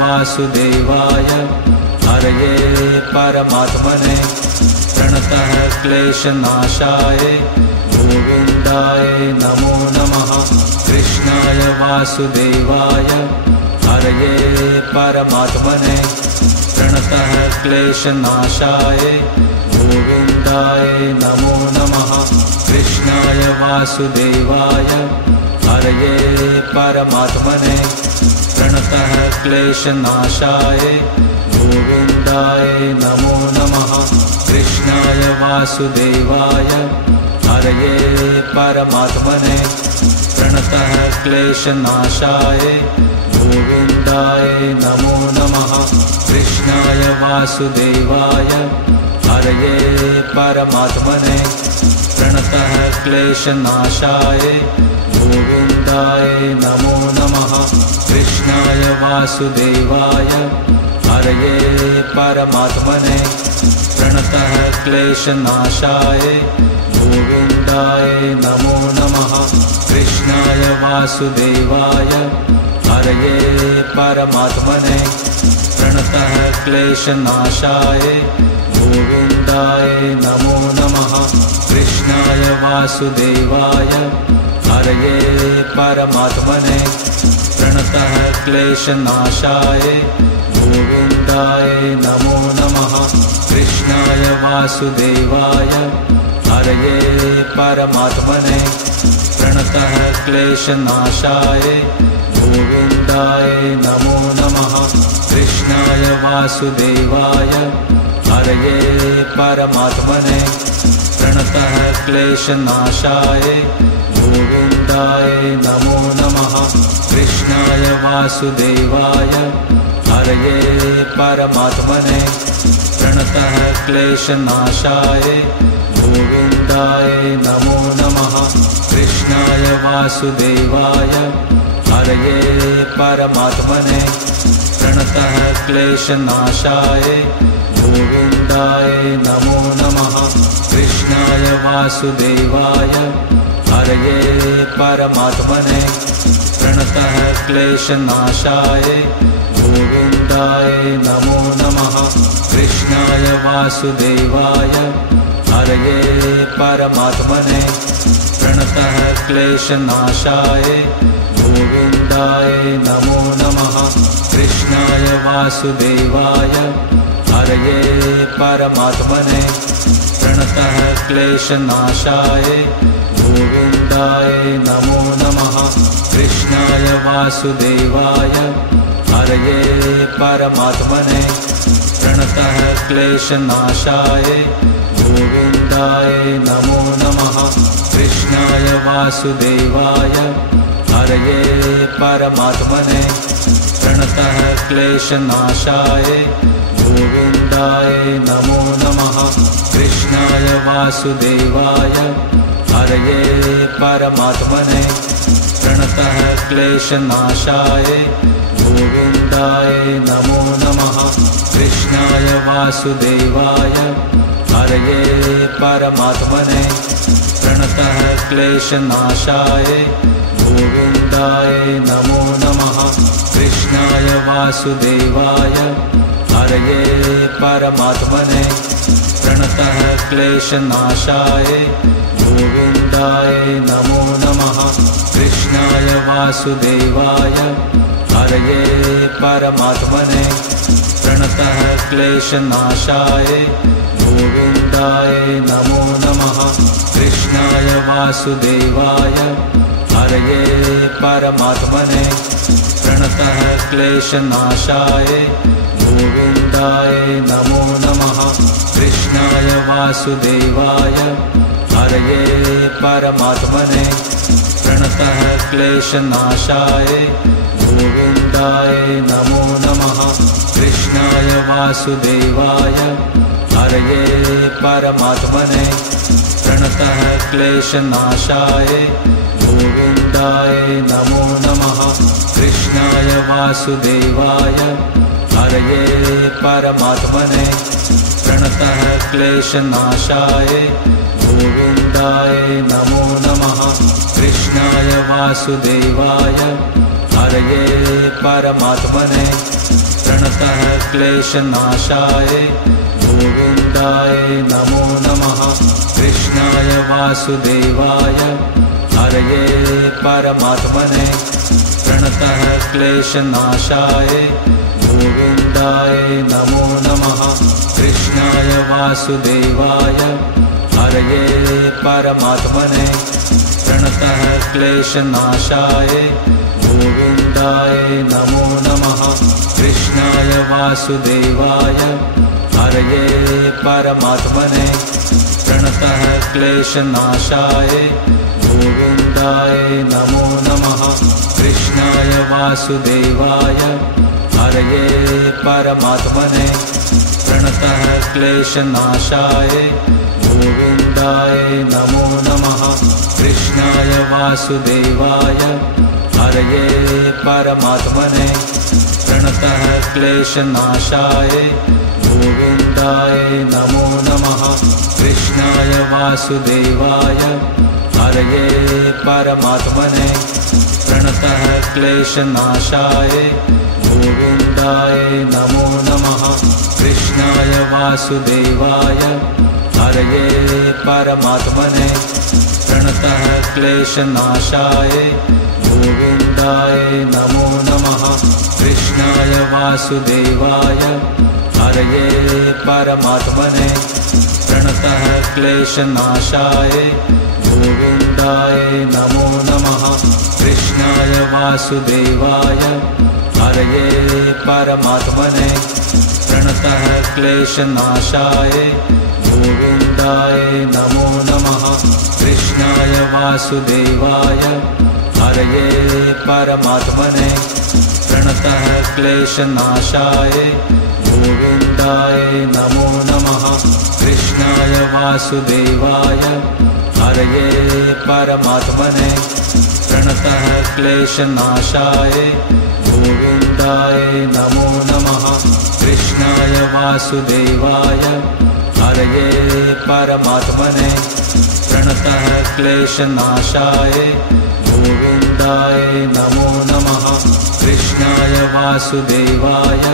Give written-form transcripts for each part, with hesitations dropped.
वासुदेवाय हरये परमात्मने प्रणतः क्लेशनाशाय गोविन्दाय नमो नमः। कृष्णाय वासुदेवाय हरये परमात्मने प्रणतः क्लेशनाशाय गोविन्दाय नमो नमः। कृष्णाय वासुदेवाय हरये परमात्मने प्रणतः क्लेशनाशाय गोविन्दाय नमो नमः। कृष्णाय वासुदेवाय हरये परमात्मने प्रणतः क्लेशनाशाय गोविन्दाय नमो नमः। कृष्णाय वासुदेवाय हरये परमात्मने प्रणतः क्लेशनाशाय गोविन्दाय नमो नमः। कृष्णाय वासुदेवाय हरये परमात्मने प्रणतः क्लेशनाशाय गोविन्दाय नमो नमः। कृष्णाय वासुदेवाय हरये परमात्मने प्रणतः क्लेशनाशाय गोविन्दाय नमो नमः। कृष्णाय वासुदेवाय हरये परमात्मने प्रणतः क्लेशनाशाय गोविन्दाय नमो नमः। कृष्णाय वासुदेवाय हरये परमात्मने प्रणतः क्लेशनाशाय गोविन्दाय नमो नमः। कृष्णाय वासुदेवाय हरये परमात्मने प्रणतः क्लेशनाशाय गोविन्दाय नमो नमः। कृष्णाय वासुदेवाय हरये परमात्मने प्रणतः क्लेशनाशाय गोविन्दाय नमो नमः। कृष्णाय वासुदेवाय हरये परमात्मने प्रणतः क्लेशनाशाय गोविन्दाय नमो नमः। कृष्णाय वासुदेवाय हरये परमात्मने प्रणतः क्लेशनाशाय गोविन्दाय नमो नमः। कृष्णाय वासुदेवाय हरये परमात्मने प्रणतः क्लेशनाशाय गोविन्दाय नमो नमः। कृष्णाय वासुदेवाय हरये परमात्मने प्रणतः क्लेशनाशाय गोविन्दाय नमो नमः। कृष्णाय वासुदेवाय हरये परमात्मने प्रणतः क्लेशनाशाय गोविन्दाय नमो नमः। कृष्णाय वासुदेवाय हरये परमात्मने प्रणतः क्लेशनाशाय गोविन्दाय नमो नमः। कृष्णाय वासुदेवाय हरये परमात्मने प्रणतः क्लेशनाशाय गोविन्दाय नमो नमः। कृष्णाय वासुदेवाय हरये परमात्मने प्रणतः क्लेशनाशाय गोविन्दाय नमो नमः। कृष्णाय वासुदेवाय हरये परमात्मने प्रणतः क्लेशनाशाय गोविन्दाय नमो नमः। कृष्णाय वासुदेवाय हरये परमात्मने प्रणतः क्लेशनाशाय गोविन्दाय नमो नमः। कृष्णाय वासुदेवाय हरये परमात्मने प्रणतः क्लेशनाशाय गोविन्दाय नमो नमः। कृष्णाय वासुदेवाय हरये परमात्मने प्रणतः क्लेशनाशाय गोविन्दाय नमो नमः। कृष्णाय वासुदेवाय हरये परमात्मने प्रणतः क्लेशनाशाय गोविन्दाय नमो नमः। कृष्णाय वासुदेवाय हरये परमात्मने प्रणतः क्लेशनाशाय गोविन्दाय नमो नमः। कृष्णाय वासुदेवाय हरये परमात्मने प्रणतः क्लेशनाशाय गोविन्दाय नमो नमः। कृष्णाय वासुदेवाय हरये परमात्मने प्रणतः क्लेशनाशाय गोविन्दाय नमो नमः। कृष्णाय वासुदेवाय हरये परमात्मने प्रणतः क्लेशनाशाय गोविन्दाय नमो नमः। कृष्णाय वासुदेवाय हरये परमात्मने प्रणतः क्लेशनाशाय गोविन्दाय नमो नमः। कृष्णाय वासुदेवाय हरये परमात्मने प्रणतः क्लेशनाशाय गोविन्दाय नमो नमः। कृष्णाय वासुदेवाय हरये परमात्मने प्रणतः क्लेशनाशाय गोविन्दाय नमो नमः। कृष्णाय वासुदेवाय हरये परमात्मने प्रणतः क्लेशनाशाय गोविन्दाय नमो नमः। कृष्णाय वासुदेवाय हरये परमात्मने प्रणतः क्लेशनाशाय गोविन्दाय नमो नमः। कृष्णाय वासुदेवाय हरये परमात्मने प्रणतः क्लेशनाशाय गोविन्दाय नमो नमः। कृष्णाय वासुदेवाय हरये परमात्मने प्रणतः क्लेशनाशाय गोविन्दाय नमो नमः। कृष्णाय वासुदेवाय हरये परमात्मने प्रणतः क्लेशनाशाय गोविन्दाय नमो नमः। कृष्णाय वासुदेवाय हरये परमात्मने प्रणतः क्लेशनाशाय गोविन्दाय नमो नमः। कृष्णाय वासुदेवाय हरये परमात्मने प्रणतः क्लेशनाशाय गोविन्दाय नमो नमः। कृष्णाय वासुदेवाय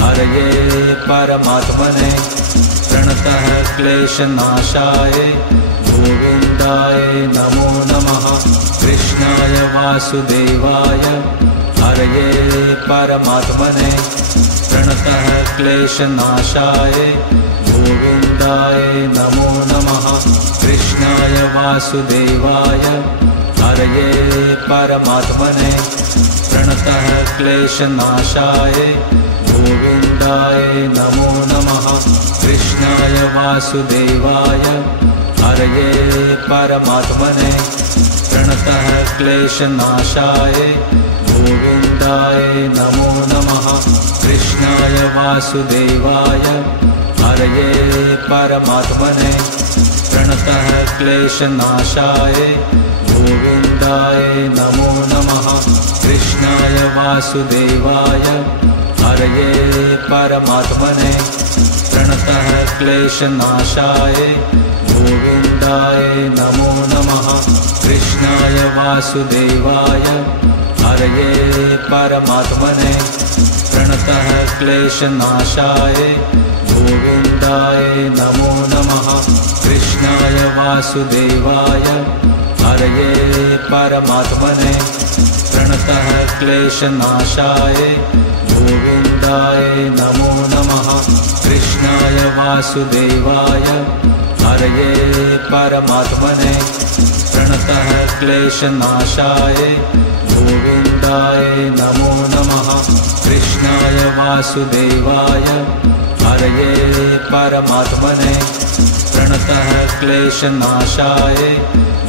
हरये परमात्मने प्रणतः क्लेशनाशाय गोविन्दाय नमो नमः। कृष्णाय वासुदेवाय हरये परमात्मने प्रणतः क्लेशनाशाय गोविन्दाय नमो नमः। कृष्णाय वासुदेवाय हरये परमात्मने प्रणतः क्लेशनाशाय गोविन्दाय नमो नमः। कृष्णाय वासुदेवाय हरये परमात्मने प्रणतः क्लेशनाशाय गोविन्दाय नमो नमः। कृष्णाय वासुदेवाय हरये परमात्मने प्रणतः क्लेशनाशाय गोविन्दाय नमो नमः। कृष्णाय वासुदेवाय हरये परमात्मने प्रणतः क्लेशनाशाय गोविन्दाय नमो नमः। कृष्णाय वासुदेवाय हरये परमात्मने प्रणतः क्लेशनाशाय गोविन्दाय नमो नमः। कृष्णाय वासुदेवाय हरये परमात्मने प्रणतः क्लेशनाशाय गोविन्दाय नमो नमः। कृष्णाय वासुदेवाय हरये परमात्मने प्रणतः क्लेशनाशाय गोविन्दाय नमो नमः। कृष्णाय वासुदेवाय हरये परमात्मने प्रणतः क्लेशनाशाय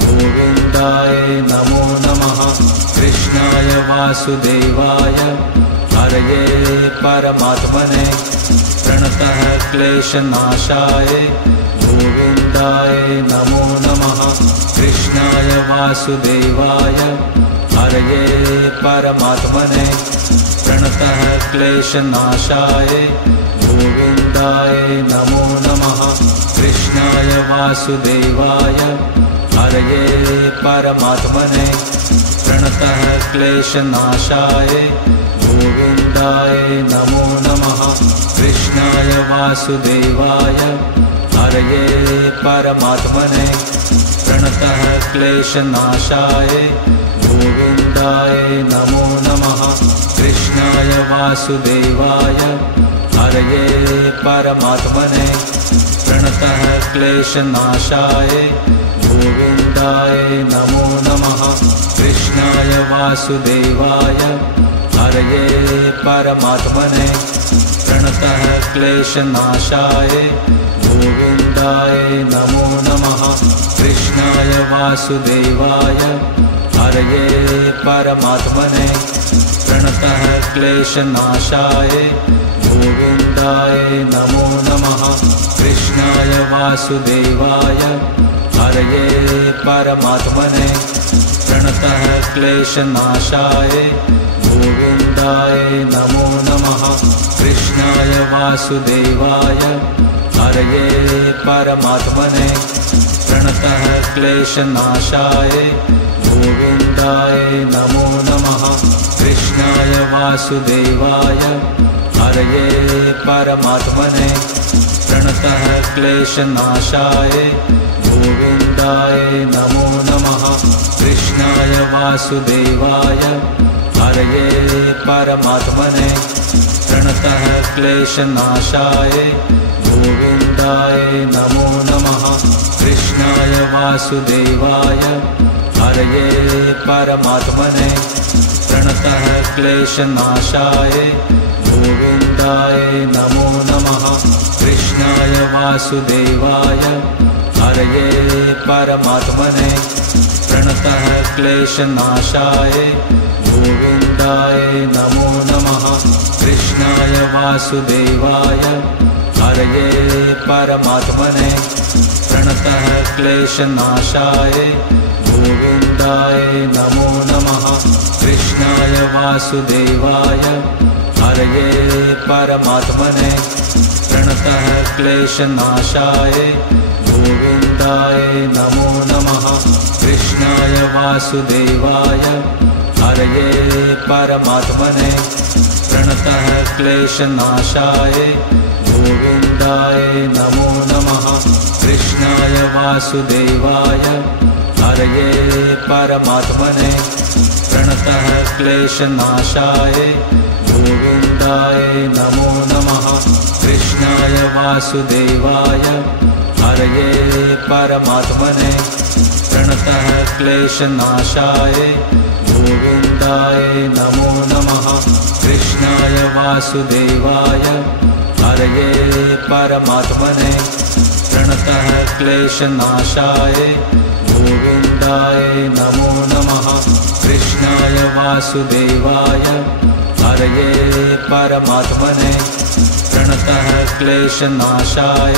गोविन्दाय नमो नमः। कृष्णाय वासुदेवाय हरये परमात्मने प्रणतः क्लेशनाशाय गोविन्दाय नमो नमः। कृष्णाय वासुदेवाय हरये परमात्मने प्रणतः क्लेशनाशाय गोविन्दाय नमो नमः। कृष्णाय वासुदेवाय हरये परमात्मने प्रणतः क्लेशनाशाय गोविन्दाय नमो नमः। कृष्णाय वासुदेवाय हरये परमात्मने प्रणतः क्लेशनाशाय गोविन्दाय नमो नमः। कृष्णाय वासुदेवाय हरये परमात्मने प्रणतः क्लेशनाशाय गोविन्दाय नमो नमः। कृष्णाय वासुदेवाय हरये परमात्मने प्रणतः क्लेशनाशाय गोविन्दाय नमो नमः। कृष्णाय वासुदेवाय हरये परमात्मने प्रणतः क्लेशनाशाय गोविन्दाय नमो नमः। कृष्णाय वासुदेवाय हरये परमात्मने प्रणतः क्लेशनाशाय गोविन्दाय नमो नमः। कृष्णाय वासुदेवाय हरये परमात्मने प्रणतः क्लेशनाशाय गोविन्दाय नमो नमः। कृष्णाय वासुदेवाय हरये परमात्मने प्रणतः क्लेशनाशाय गोविन्दाय नमो नमः। कृष्णाय वासुदेवाय हरये परमात्मने प्रणतः क्लेशनाशाय गोविन्दाय नमो नमः। कृष्णाय वासुदेवाय हरये परमात्मने प्रणतः क्लेशनाशाय गोविन्दाय नमो नमः। कृष्णाय वासुदेवाय हरये परमात्मने प्रणतः क्लेशनाशाय गोविन्दाय नमो नमः। कृष्णाय वासुदेवाय हरये परमात्मने प्रणतः क्लेशनाशाय गोविन्दाय नमो नमः। कृष्णाय वासुदेवाय हरये परमात्मने प्रणतः क्लेशनाशाय गोविन्दाय नमो नमः। कृष्णाय वासुदेवाय हरये परमात्मने प्रणतः क्लेशनाशाय गोविन्दाय नमो नमः। कृष्णाय वासुदेवाय हरये परमात्मने प्रणतः क्लेशनाशाय गोविन्दाय नमो नमः। कृष्णाय वासुदेवाय हरये परमात्मने प्रणतः क्लेशनाशाय गोविन्दाय नमो नमः। कृष्णाय वासुदेवाय हरये परमात्मने प्रणतः क्लेशनाशाय गोविन्दाय नमो नमः। कृष्णाय वासुदेवाय हरये परमात्मने प्रणतः क्लेशनाशाय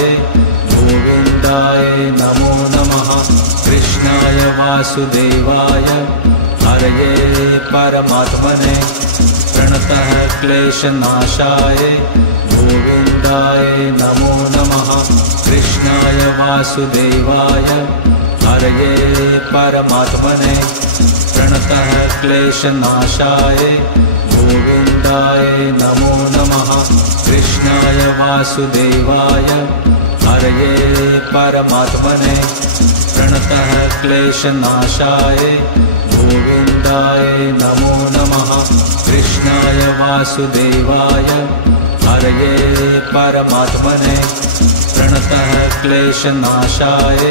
गोविन्दाय नमो नमः। कृष्णाय वासुदेवाय हरये परमात्मने प्रणतः क्लेशनाशाय गोविन्दाय नमो नमः। कृष्णाय वासुदेवाय हरये परमात्मने प्रणतः क्लेशनाशाय गोविन्दाय नमो नमः। कृष्णाय वासुदेवाय हरये परमात्मने प्रणतः क्लेशनाशाय गोविन्दाय नमो नमः। कृष्णाय वासुदेवाय हरये परमात्मने प्रणतः क्लेशनाशाय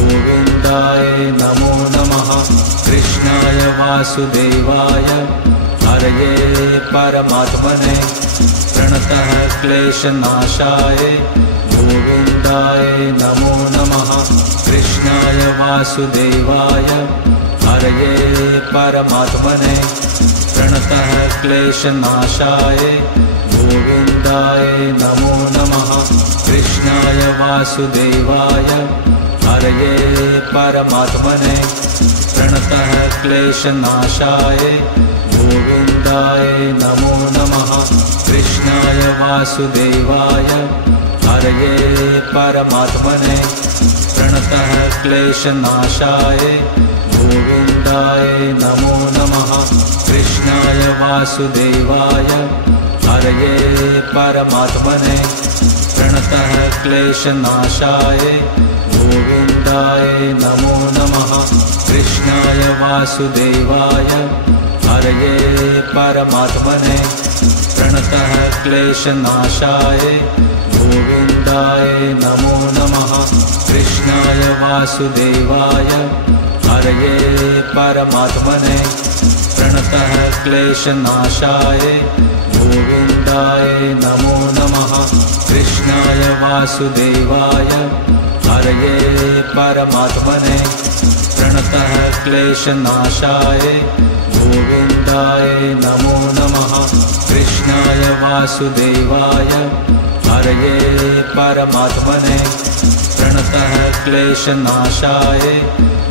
गोविन्दाय नमो नमः। कृष्णाय वासुदेवाय हरये परमात्मने प्रणतः क्लेशनाशाय गोविन्दाय नमो नमः। कृष्णाय वासुदेवाय हरये परमात्मने प्रणतः क्लेशनाशाय गोविन्दाय नमो नमः। कृष्णाय वासुदेवाय हरये परमात्मने प्रणतः क्लेशनाशाय गोविन्दाय नमो नमः। कृष्णाय वासुदेवाय हरये परमात्मने प्रणतः क्लेशनाशाय गोविन्दाय नमो नमः। कृष्णाय वासुदेवाय हरये परमात्मने प्रणतः क्लेशनाशाय गोविन्दाय नमो नमः। कृष्णाय वासुदेवाय हरये परमात्मने प्रणतः क्लेशनाशाय गोविन्दाय नमो नमः। कृष्णाय वासुदेवाय हरये परमात्मने प्रणतः क्लेशनाशाय गोविन्दाय नमो नमः। कृष्णाय वासुदेवाय हरये परमात्मने प्रणतः क्लेशनाशाय गोविन्दाय नमो नमः। कृष्णाय वासुदेवाय हरये परमात्मने प्रणतः क्लेशनाशाय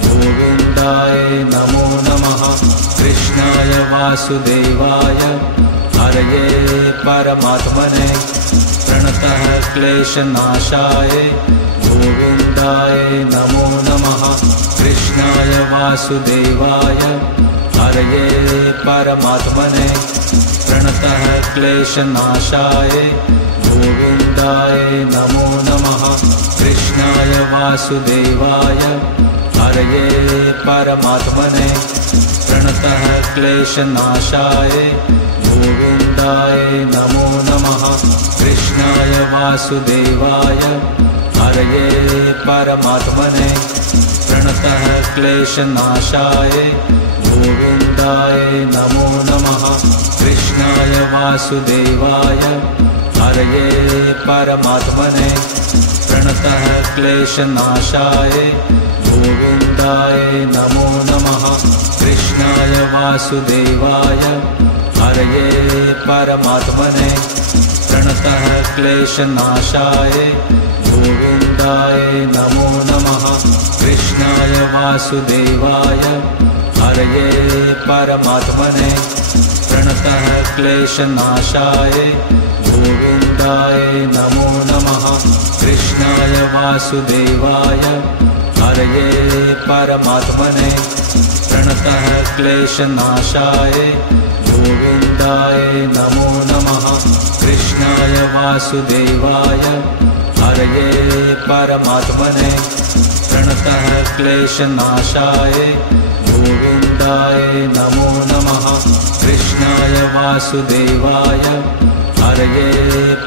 गोविन्दाय नमो नमः। कृष्णाय वासुदेवाय हरये परमात्मने प्रणतः क्लेशनाशाय गोविन्दाय नमो नमः। कृष्णाय वासुदेवाय हरये परमात्मने प्रणतः क्लेशनाशाय गोविन्दाय नमो नमः। कृष्णाय वासुदेवाय हरये परमात्मने प्रणतः क्लेशनाशाय गोविन्दाय नमो नमः। कृष्णाय वासुदेवाय हरये परमात्मने प्रणतः क्लेशनाशाय गोविन्दाय नमो नमः। कृष्णाय वासुदेवाय हरये परमात्मने प्रणतः क्लेशनाशाय गोविन्दाय नमो नमः। कृष्णाय वासुदेवाय हरये परमात्मने प्रणतः क्लेशनाशाय गोविन्दाय नमो नमः। कृष्णाय वासुदेवाय हरये परमात्मने प्रणतः क्लेशनाशाय गोविन्दाय नमो नमः। कृष्णाय वासुदेवाय हरये परमात्मने प्रणतः क्लेशनाशाय गोविन्दाय नमो नमः। कृष्णाय वासुदेवाय हरये परमात्मने प्रणतः क्लेशनाशाय गोविन्दाय नमो नमः। कृष्णाय वासुदेवाय हरये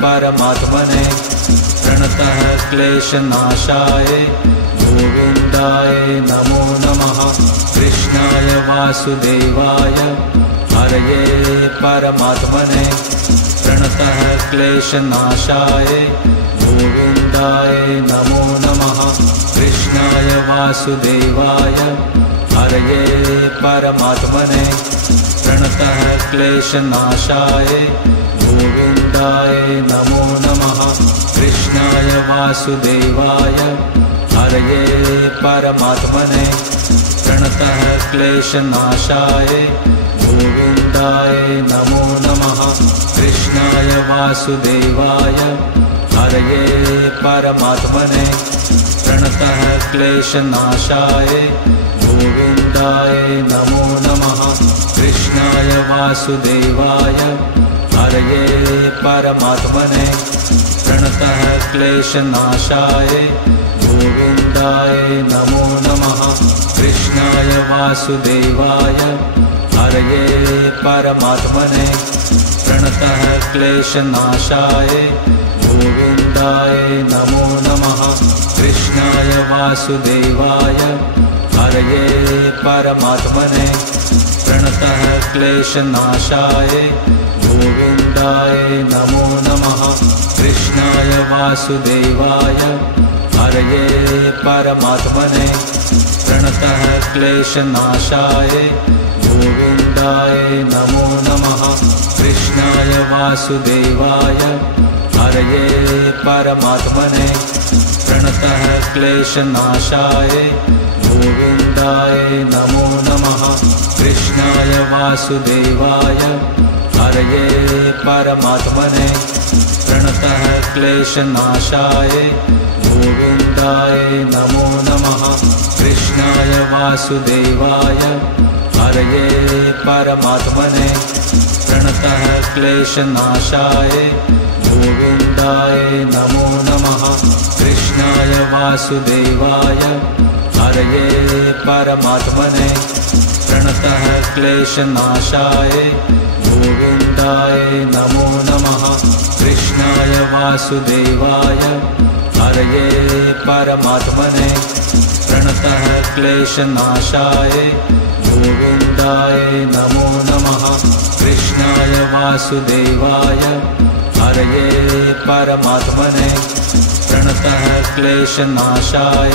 परमात्मने प्रणतः क्लेशनाशाय गोविन्दाय नमो नमः। कृष्णाय वासुदेवाय हरये परमात्मने प्रणतः क्लेशनाशाय गोविन्दाय नमो नमः। कृष्णाय वासुदेवाय हरये परमात्मने प्रणतः क्लेशनाशाय गोविन्दाय नमो नमः। कृष्णाय वासुदेवाय हरये परमात्मने प्रणतः क्लेशनाशाय गोविन्दाय नमो नमः। कृष्णाय वासुदेवाय हरये परमात्मने प्रणतः क्लेशनाशाय गोविन्दाय नमो नमः। कृष्णाय वासुदेवाय हरये परमात्मने प्रणतः क्लेशनाशाय गोविन्दाय नमो नमः। कृष्णाय वासुदेवाय हरये परमात्मने प्रणतः क्लेशनाशाय गोविन्दाय नमो नमः। कृष्णाय वासुदेवाय हरये परमात्मने प्रणतः क्लेशनाशाय गोविन्दाय नमो नमः। कृष्णाय वासुदेवाय हरये परमात्मने प्रणतः क्लेशनाशाय गोविन्दाय नमो नमः। कृष्णाय वासुदेवाय हरये परमात्मने प्रणतः क्लेशनाशाय गोविन्दाय नमो नमः। कृष्णाय वासुदेवाय हरये परमात्मने प्रणतः क्लेशनाशाय गोविन्दाय नमो नमः। कृष्णाय वासुदेवाय हरये परमात्मने प्रणतः क्लेशनाशाय गोविन्दाय नमो नमः। कृष्णाय वासुदेवाय हरये परमात्मने प्रणतः क्लेशनाशाय गोविन्दाय नमो नमः। कृष्णाय वासुदेवाय हरये परमात्मने प्रणतः क्लेशनाशाय गोविन्दाय नमो नमः। कृष्णाय वासुदेवाय हरये परमात्मने प्रणतः क्लेशनाशाय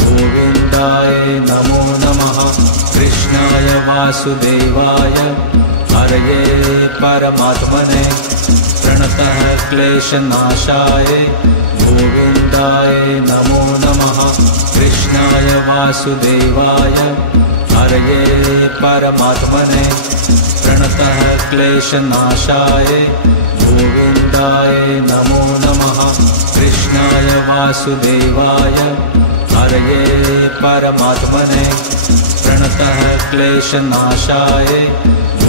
गोविन्दाय नमो नमः। कृष्णाय वासुदेवाय हरये परमात्मने प्रणतः क्लेशनाशाय गोविन्दाय नमो नमः। कृष्णाय वासुदेवाय हरये परमात्मने प्रणतः क्लेशनाशाय गोविन्दाय नमो नमः। कृष्णाय वासुदेवाय हरये परमात्मने प्रणतः क्लेशनाशाय